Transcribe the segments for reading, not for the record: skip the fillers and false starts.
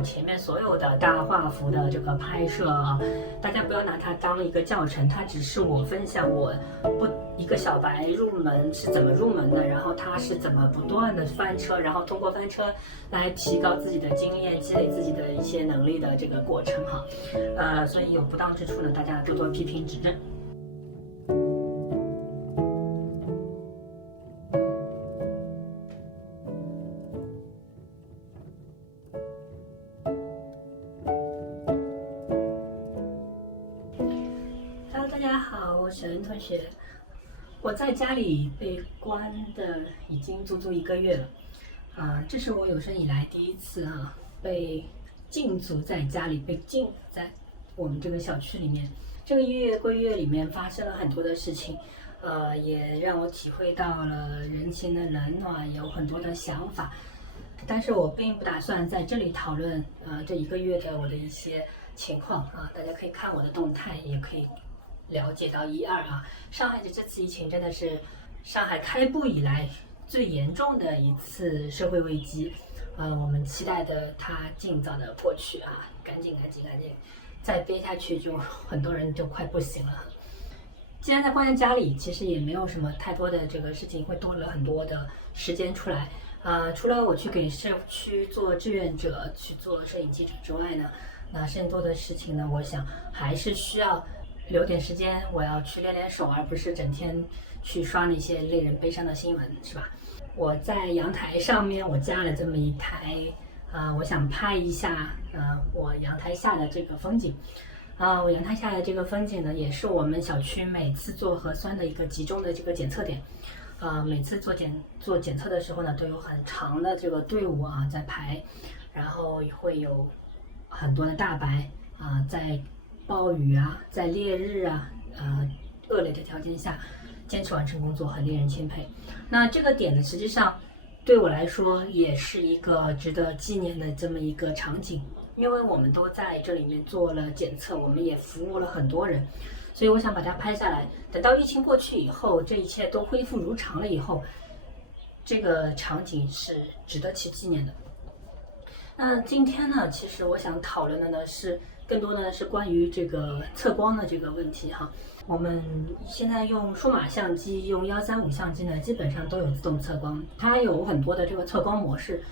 我前面所有的大画幅的这个拍摄啊，大家不要拿它当一个教程，它只是我分享我一个小白入门是怎么入门的，然后他是怎么不断的翻车，然后通过翻车来提高自己的经验，积累自己的一些能力的这个过程哈。所以有不当之处呢，大家多多批评指正。大家好，我是恩同学。我在家里被关的已经足足1个月了，这是我有生以来第一次被禁足在家里，被禁在我们这个小区里面。这个1个月里面发生了很多的事情，也让我体会到了人情的冷暖，有很多的想法。但是我并不打算在这里讨论这1个月的我的一些情况大家可以看我的动态，也可以了解到1、2上海的这次疫情真的是上海开埠以来最严重的一次社会危机，我们期待的它尽早的过去赶紧，再憋下去就很多人就快不行了。既然在关在家里，其实也没有什么太多的这个事情，会多了很多的时间出来。除了我去给社区做志愿者，去做摄影记者之外呢，那更多的事情呢，我想还是需要留点时间，我要去练练手，而不是整天去刷那些令人悲伤的新闻，是吧？我在阳台上面，我加了这么一台，我想拍一下，我阳台下的这个风景。我阳台下的这个风景呢，也是我们小区每次做核酸的一个集中的这个检测点。每次做检测的时候呢，都有很长的这个队伍在排，然后会有很多的大白在暴雨在烈日恶劣的条件下坚持完成工作，很令人钦佩。那这个点呢，实际上对我来说也是一个值得纪念的这么一个场景，因为我们都在这里面做了检测，我们也服务了很多人，所以我想把它拍下来。等到疫情过去以后，这一切都恢复如常了以后，这个场景是值得去纪念的。那今天呢，其实我想讨论的呢是更多的是关于这个测光的这个问题我们现在用数码相机，用135相机呢，基本上都有自动测光，它有很多的这个测光模式，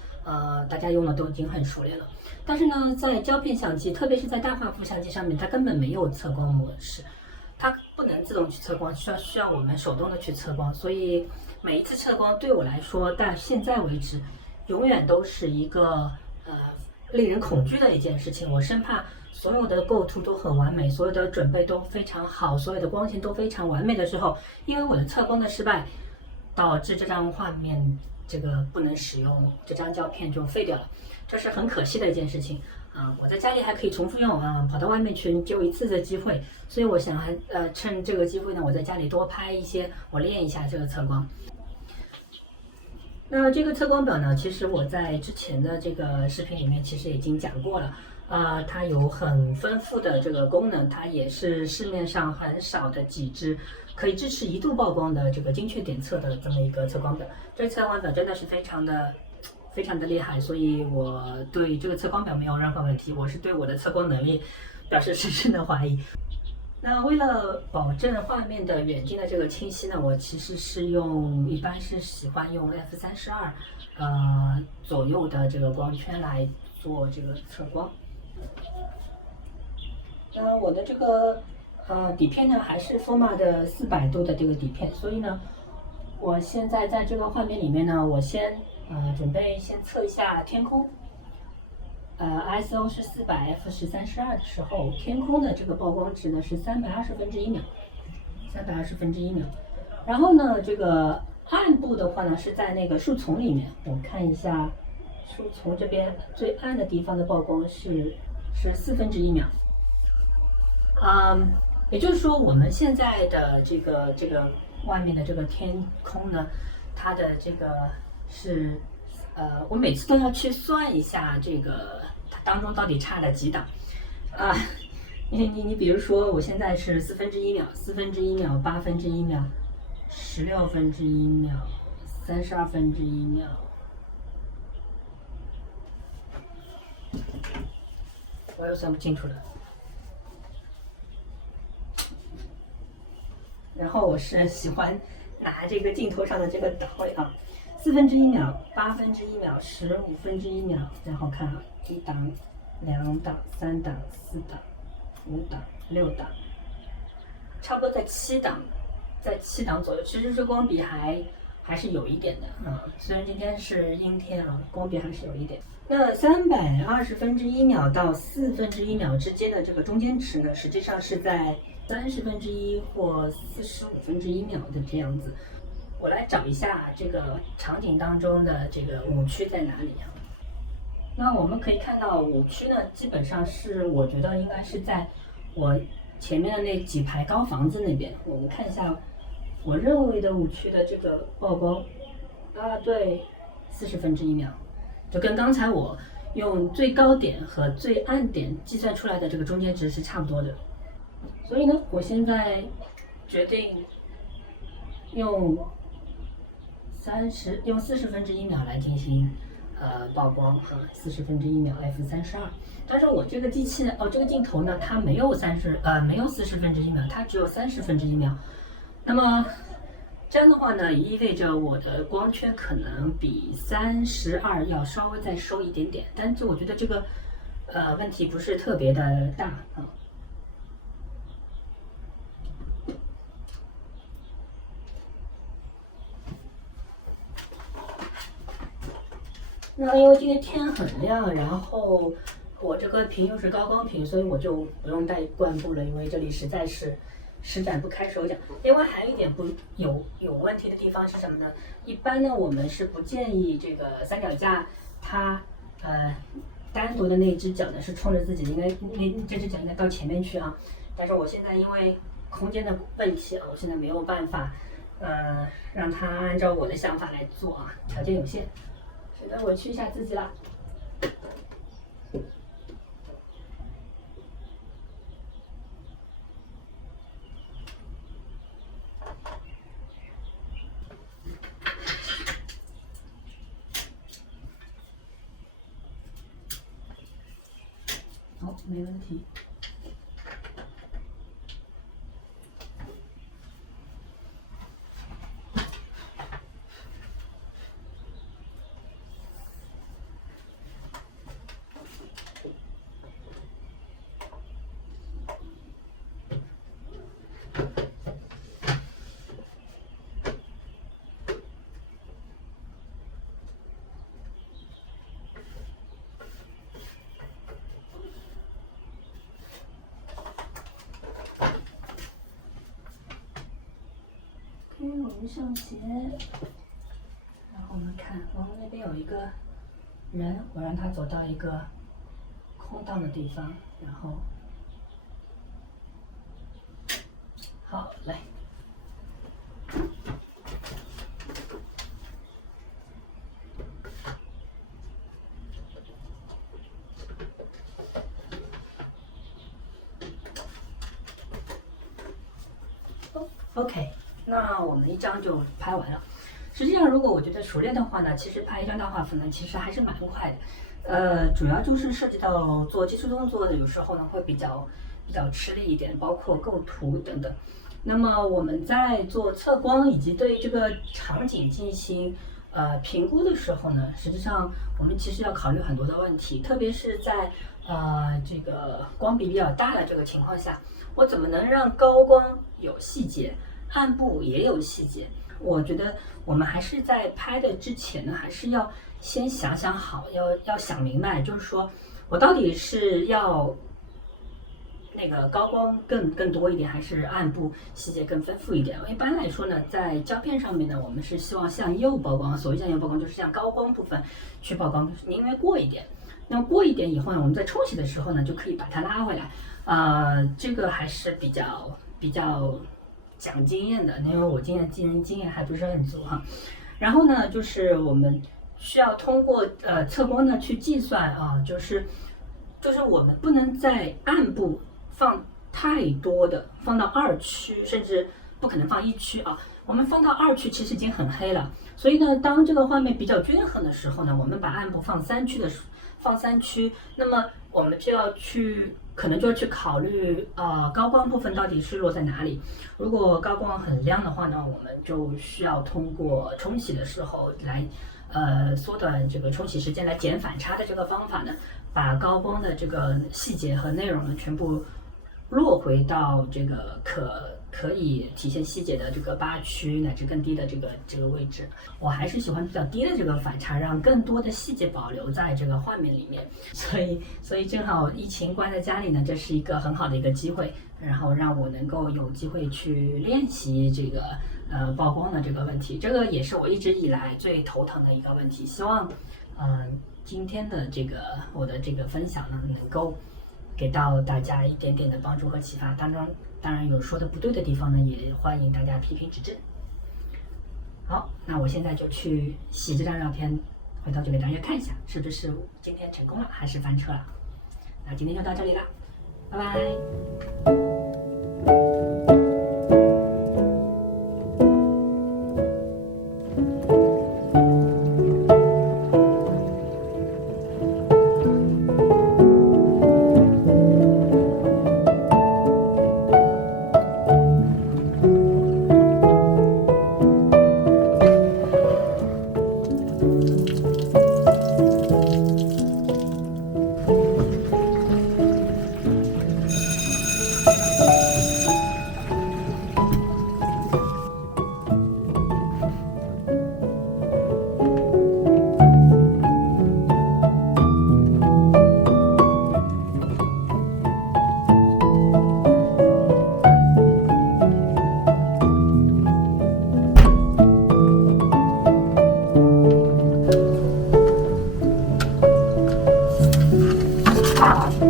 大家用的都已经很熟练了。但是呢，在胶片相机，特别是在大画幅相机上面，它根本没有测光模式，它不能自动去测光，需要我们手动的去测光。所以每一次测光对我来说，到现在为止，永远都是一个令人恐惧的一件事情。我生怕所有的构图都很完美，所有的准备都非常好，所有的光线都非常完美的时候，因为我的测光的失败，导致这张画面这个不能使用，这张胶片就废掉了，这是很可惜的一件事情我在家里还可以重复用跑到外面去只有一次的机会，所以我想趁这个机会呢，我在家里多拍一些，我练一下这个测光。那这个测光表呢，其实我在之前的这个视频里面其实已经讲过了它有很丰富的这个功能，它也是市面上很少的几支可以支持1度曝光的这个精确点测的这么一个测光表。这个测光表真的是非常的厉害，所以我对这个测光表没有任何问题，我是对我的测光能力表示深深的怀疑。那为了保证画面的远近的这个清晰呢，我其实是一般是喜欢用 F32左右的这个光圈来做这个测光。我的这个底片呢还是 FOMA 的400度的这个底片，所以呢，我现在在这个画面里面呢，我先准备先测一下天空。ISO 是400，F 是32的时候，天空的这个曝光值呢是320分之一秒，320分之一秒。然后呢，这个暗部的话呢是在那个树丛里面，我看一下树丛这边最暗的地方的曝光是4分之一秒。也就是说，我们现在的这个外面的这个天空呢，它的这个是我每次都要去算一下这个它当中到底差了几档你比如说我现在是4分之一秒、4分之一秒、8分之一秒、16分之一秒、32分之一秒。我又算不清楚了。然后我是喜欢拿这个镜头上的这个档位啊，1/4秒、1/8秒、1/15秒，然后看啊，1档、2档、3档、4档、5档、6档，差不多在7档，在7档左右。其实这光比还是有一点的啊，虽然今天是阴天啊，光比还是有一点。那320分之1秒到1/4秒之间的这个中间值呢，实际上是在1/30或45分之1秒的这样子。我来找一下这个场景当中的这个误区在哪里啊？那我们可以看到误区呢，基本上是我觉得应该是在我前面的那几排高房子那边。我们看一下我认为的误区的这个曝光啊，对，40分之1秒，就跟刚才我用最高点和最暗点计算出来的这个中间值是差不多的。所以呢，我现在决定用40分之1秒来进行曝光啊，40分之1秒 f32。但是我这个机器呢，这个镜头呢，它没有40分之1秒，它只有30分之1秒。那么这样的话呢，意味着我的光圈可能比32要稍微再收一点点，但是我觉得这个问题不是特别的大啊。那因为今天天很亮，然后我这个屏又是高光屏，所以我就不用带冠布了，因为这里实在是施展不开手脚。另外还有一点有问题的地方是什么呢？一般呢，我们是不建议这个三脚架它单独的那只脚呢是冲着自己的，应该这只脚应该到前面去啊。但是我现在因为空间的问题啊，我现在没有办法让它按照我的想法来做啊，条件有限。使得我去一下自己了。好，没问题。我们向前，然后我们看，我们那边有一个人，我让他走到一个空荡的地方，然后，好，来。OK， 那我们一张就拍完了。实际上，如果我觉得熟练的话呢，其实拍一张大画幅呢，其实还是蛮快的。主要就是涉及到做基础动作的，有时候呢会比较吃力一点，包括构图等等。那么我们在做测光以及对这个场景进行评估的时候呢，实际上我们其实要考虑很多的问题，特别是在这个光比较大的这个情况下，我怎么能让高光有细节，暗部也有细节？我觉得我们还是在拍的之前呢，还是要先想想好，要想明白，就是说我到底是要那个高光更多一点，还是暗部细节更丰富一点？一般来说呢，在胶片上面呢，我们是希望向右曝光，所谓向右曝光就是向高光部分去曝光，宁愿过一点。那么过一点以后呢，我们在冲洗的时候呢，就可以把它拉回来。这个还是比较讲经验的，因为我经验还不是很足哈。然后呢，就是我们需要通过测光呢去计算啊，就是我们不能在暗部放太多的，放到2区，甚至不可能放1区啊。我们放到2区其实已经很黑了，所以呢，当这个画面比较均衡的时候呢，我们把暗部放3区。那么我们就要可能就要去考虑高光部分到底是落在哪里。如果高光很亮的话呢，我们就需要通过冲洗的时候来缩短这个冲洗时间，来减反差的这个方法呢，把高光的这个细节和内容呢全部落回到这个可以体现细节的这个8区乃至更低的这个位置。我还是喜欢比较低的这个反差，让更多的细节保留在这个画面里面。所以正好疫情关在家里呢，这是一个很好的一个机会，然后让我能够有机会去练习这个曝光的这个问题。这个也是我一直以来最头疼的一个问题。希望今天的我的这个分享呢，能够给到大家一点点的帮助和启发。当然有说的不对的地方呢，也欢迎大家批评指正。好，那我现在就去洗这张照片，回头就给大家看一下，是不是今天成功了，还是翻车了。那今天就到这里了，拜拜。啊。